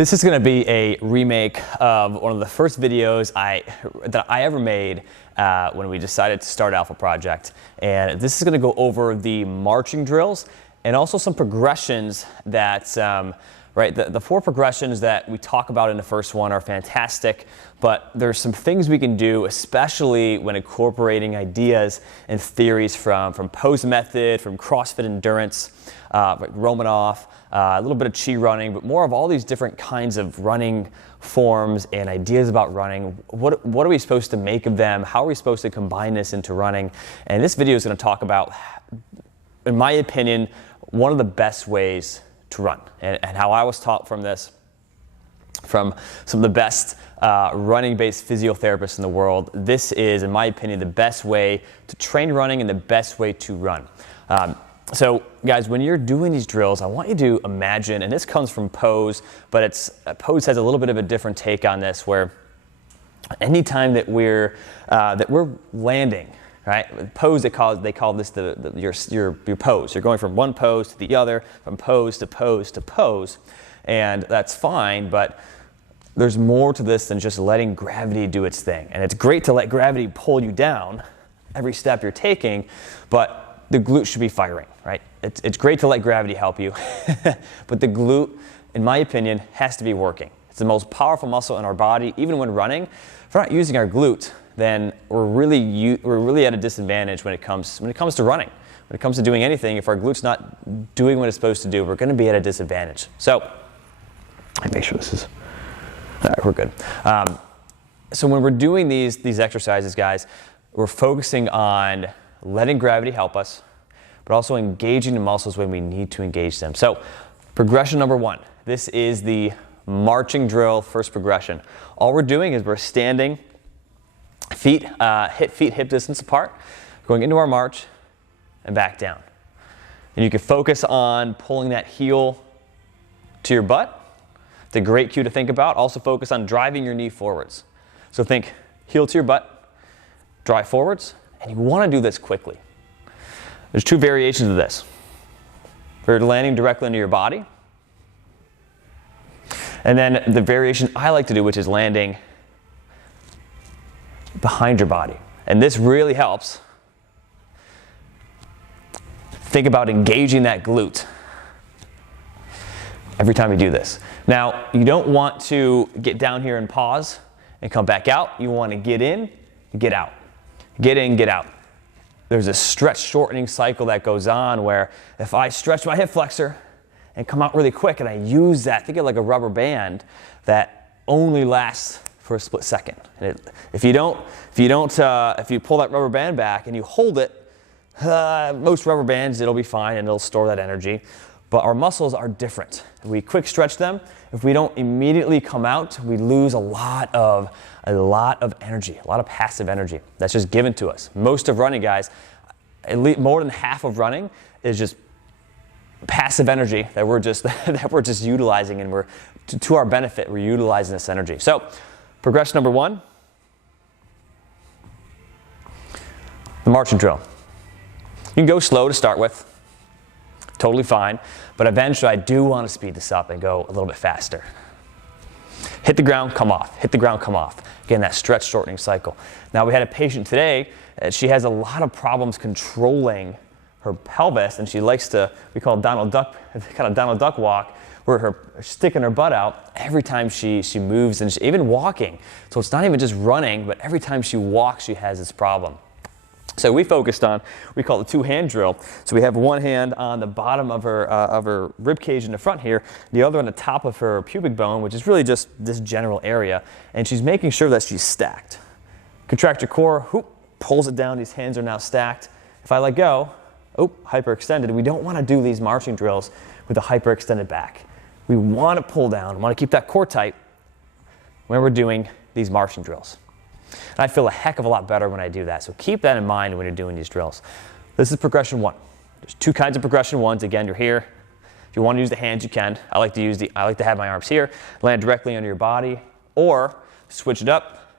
This is going to be a remake of one of the first videos that I ever made when we decided to start Alpha Project. And this is going to go over the marching drills and also some progressions that, the four progressions that we talk about in the first one are fantastic, but there's some things we can do, especially when incorporating ideas and theories from pose method, from CrossFit endurance, like Romanov, a little bit of chi running, but more of all these different kinds of running forms and ideas about running. What are we supposed to make of them? How are we supposed to combine this into running? And this video is going to talk about, in my opinion, one of the best ways to run, and how I was taught from this, from some of the best running-based physiotherapists in the world. This is, in my opinion, the best way to train running and the best way to run. So guys, when you're doing these drills, I want you to imagine, and this comes from Pose, but Pose has a little bit of a different take on this, where anytime that we're landing, right? Pose, they call this your pose. You're going from one pose to the other, from pose to pose to pose, and that's fine, but there's more to this than just letting gravity do its thing. And it's great to let gravity pull you down every step you're taking, but the glute should be firing, right? It's great to let gravity help you, but the glute, in my opinion, has to be working. It's the most powerful muscle in our body. Even when running, if we're not using our glute, then we're really at a disadvantage when it comes to running. When it comes to doing anything, if our glute's not doing what it's supposed to do, we're going to be at a disadvantage. So, let me make sure this is, all right, we're good. So when we're doing these exercises, guys, we're focusing on letting gravity help us, but also engaging the muscles when we need to engage them. So, progression number one. This is the marching drill, first progression. All we're doing is we're standing, feet hip distance apart, going into our march and back down. And you can focus on pulling that heel to your butt. It's a great cue to think about. Also focus on driving your knee forwards. So think heel to your butt, drive forwards, and you want to do this quickly. There's two variations of this. You're landing directly into your body. And then the variation I like to do, which is landing behind your body. And this really helps. Think about engaging that glute every time you do this. Now, you don't want to get down here and pause and come back out. You want to get in, get out. Get in, get out. There's a stretch shortening cycle that goes on where if I stretch my hip flexor and come out really quick and I use that, think of it like a rubber band that only lasts for a split second. And if you pull that rubber band back and you hold it, most rubber bands, it'll be fine and it'll store that energy. But our muscles are different. If we quick stretch them, if we don't immediately come out, we lose a lot of energy, a lot of passive energy that's just given to us. Most of running, guys, at least more than half of running is just passive energy that we're just utilizing, and we're to our benefit. We're utilizing this energy. So, progression number one, the marching drill. You can go slow to start with. Totally fine, but eventually I do want to speed this up and go a little bit faster. Hit the ground, come off. Hit the ground, come off. Again, that stretch shortening cycle. Now, we had a patient today, she has a lot of problems controlling her pelvis, and she likes to, we call it Donald Duck walk, where her sticking her butt out every time she moves, and even walking. So it's not even just running, but every time she walks, she has this problem. So we focused on, we call it the two-hand drill. So we have one hand on the bottom of her rib cage in the front here, the other on the top of her pubic bone, which is really just this general area. And she's making sure that she's stacked. Contract your core, whoop, pulls it down. These hands are now stacked. If I let go, hyperextended. We don't want to do these marching drills with a hyperextended back. We want to pull down, we want to keep that core tight when we're doing these marching drills. And I feel a heck of a lot better when I do that. So keep that in mind when you're doing these drills. This is progression one. There's two kinds of progression ones. Again, you're here. If you want to use the hands, you can. I like to have my arms here, land directly under your body, or switch it up.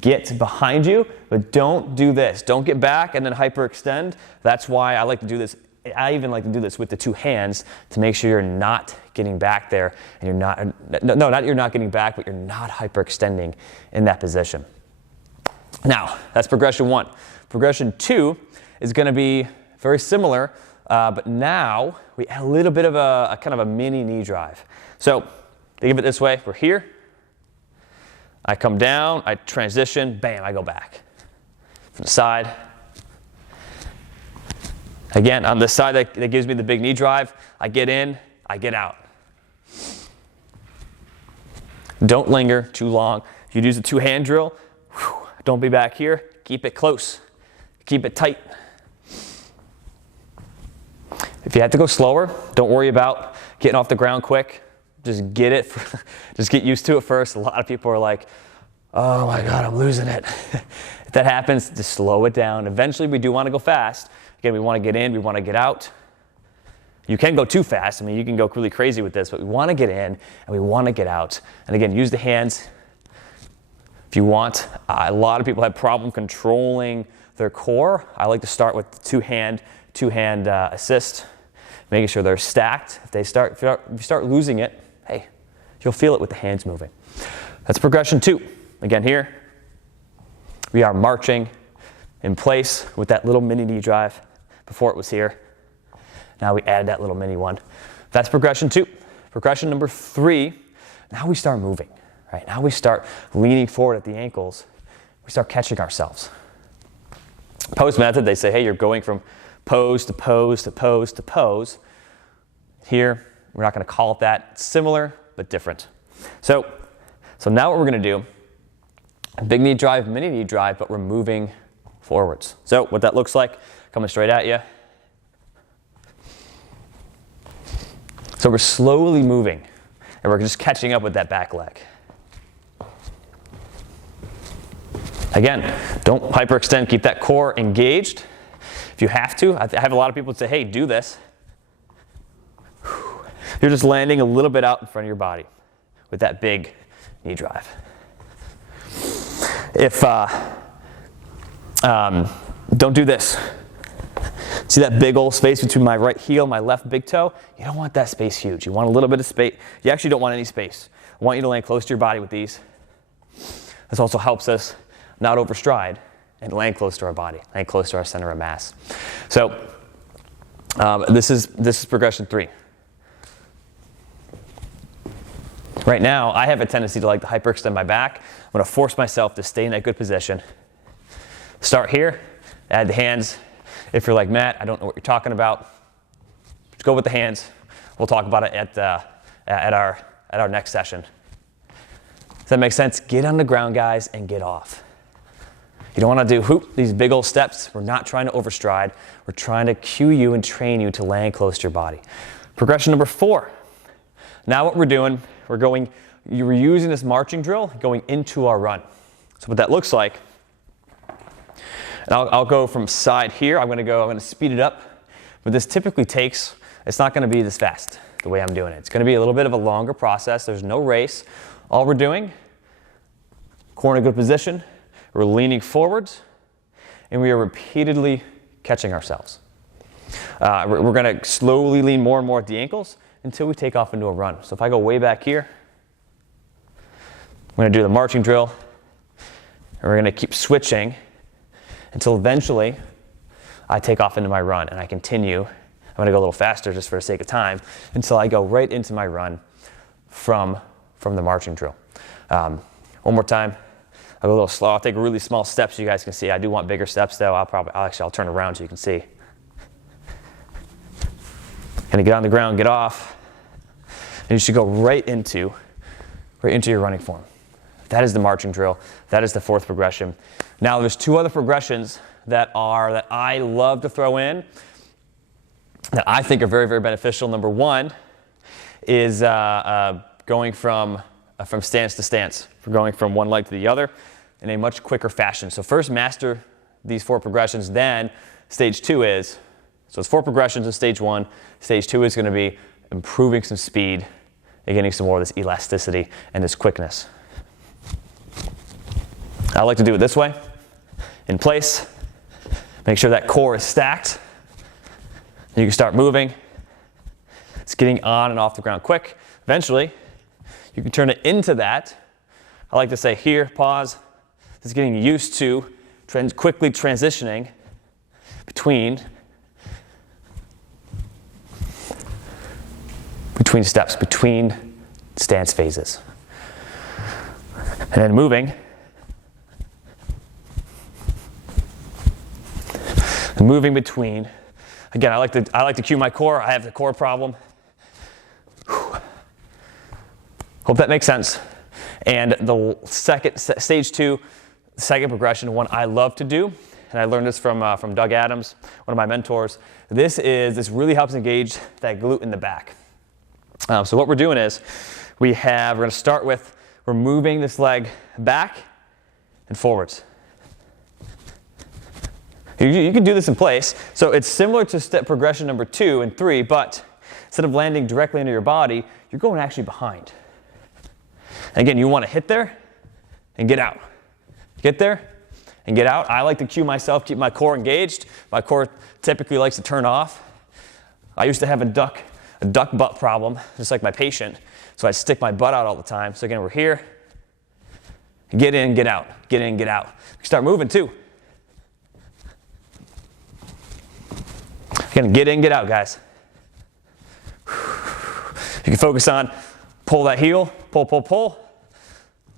Get behind you, but don't do this. Don't get back and then hyperextend. That's why I like to do this. I even like to do this with the two hands to make sure you're not getting back there, and you're not you're not getting back, but you're not hyperextending in that position. Now, that's progression 1. Progression 2 is going to be very similar, but now we add a little bit of a kind of a mini knee drive. So think of it this way: we're here, I come down, I transition, bam, I go back from the side. Again, on this side that gives me the big knee drive, I get in, I get out. Don't linger too long. If you use a 2-hand drill, don't be back here. Keep it close. Keep it tight. If you have to go slower, don't worry about getting off the ground quick. Just get it. Just get used to it first. A lot of people are like, oh my God, I'm losing it. If that happens, just slow it down. Eventually, we do want to go fast. Again, we want to get in, we want to get out. You can go too fast. I mean, you can go really crazy with this, but we want to get in and we want to get out. And again, use the hands if you want. A lot of people have problem controlling their core. I like to start with two-hand assist, making sure they're stacked. If you start losing it, hey, you'll feel it with the hands moving. That's progression 2. Again, here we are marching in place with that little mini knee drive. Before it was here. Now we add that little mini one. That's progression 2. Progression number 3, now we start moving, right? Now we start leaning forward at the ankles. We start catching ourselves. Pose method, they say, hey, you're going from pose to pose to pose to pose. Here, we're not going to call it that. It's similar, but different. So now what we're going to do, a big knee drive, mini knee drive, but we're moving forwards. So what that looks like, coming straight at you. So we're slowly moving, and we're just catching up with that back leg. Again, don't hyperextend, keep that core engaged. If you have to, I have a lot of people say, hey, do this. You're just landing a little bit out in front of your body with that big knee drive. If, don't do this. See that big old space between my right heel and my left big toe? You don't want that space huge. You want a little bit of space. You actually don't want any space. I want you to land close to your body with these. This also helps us not overstride and land close to our body, land close to our center of mass. So this is progression 3. Right now, I have a tendency to like to hyperextend my back. I'm going to force myself to stay in that good position. Start here, add the hands. If you're like, Matt, I don't know what you're talking about, just go with the hands. We'll talk about it at our next session. Does that make sense? Get on the ground, guys, and get off. You don't want to do these big old steps. We're not trying to overstride. We're trying to cue you and train you to land close to your body. Progression number 4. Now what we're doing, you're using this marching drill going into our run. So what that looks like, and I'll go from side here. I'm going to speed it up. But this typically takes, it's not going to be this fast the way I'm doing it. It's going to be a little bit of a longer process. There's no race. All we're doing, core in a good position. We're leaning forwards. And we are repeatedly catching ourselves. We're going to slowly lean more and more at the ankles until we take off into a run. So if I go way back here, I'm going to do the marching drill. And we're going to keep switching until eventually I take off into my run and I continue. I'm going to go a little faster just for the sake of time until I go right into my run from the marching drill. One more time. I'll go a little slow. I'll take really small steps so you guys can see. I do want bigger steps though. I'll turn around so you can see. Gonna get on the ground, get off, and you should go right into your running form. That is the marching drill. That is the 4th progression. Now there's 2 other progressions that I love to throw in that I think are very, very beneficial. Number 1 is going from stance to stance. We're going from one leg to the other in a much quicker fashion. So first master these 4 progressions, then stage 2 is, so it's 4 progressions in stage 1. Stage 2 is going to be improving some speed and getting some more of this elasticity and this quickness. I like to do it this way, in place. Make sure that core is stacked. You can start moving. It's getting on and off the ground quick. Eventually, you can turn it into that. I like to say here, pause. This is getting used to quickly transitioning between steps, between stance phases. And then moving. And moving between. Again, I like to cue my core. I have the core problem. Whew. Hope that makes sense. And the second, stage 2, the second progression, one I love to do, and I learned this from Doug Adams, one of my mentors. This really helps engage that glute in the back. So what we're doing is we're going to start with, we're moving this leg back and forwards. You can do this in place. So it's similar to step progression number 2 and 3, but instead of landing directly into your body, you're going actually behind. And again, you want to hit there and get out. Get there and get out. I like to cue myself, keep my core engaged. My core typically likes to turn off. I used to have a duck butt problem, just like my patient. So I'd stick my butt out all the time. So again, we're here. Get in, get out. Get in, get out. We start moving too. Again, get in, get out, guys. You can focus on pull that heel, pull, pull, pull,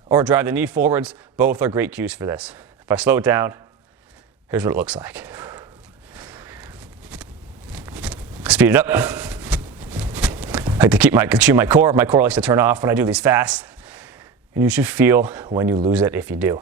or drive the knee forwards. Both are great cues for this. If I slow it down, here's what it looks like. Speed it up. I like to cue my core. My core likes to turn off when I do these fast. And you should feel when you lose it if you do.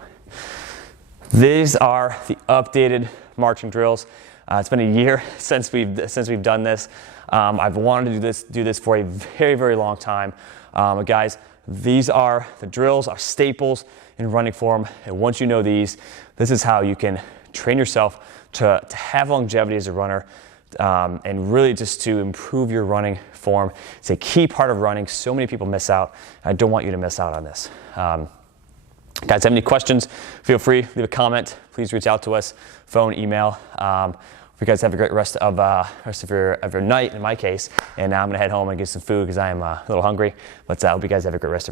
These are the updated marching drills. It's been a year since we've done this. I've wanted to do this for a very, very long time. Guys, these are the drills, are staples in running form. And once you know these, this is how you can train yourself to have longevity as a runner, and really just to improve your running form. It's a key part of running. So many people miss out. I don't want you to miss out on this. Guys, have any questions? Feel free, leave a comment. Please reach out to us, phone, email. You guys have a great rest of your night, in my case. And now I'm gonna head home and get some food because I am a little hungry. But I hope you guys have a great rest of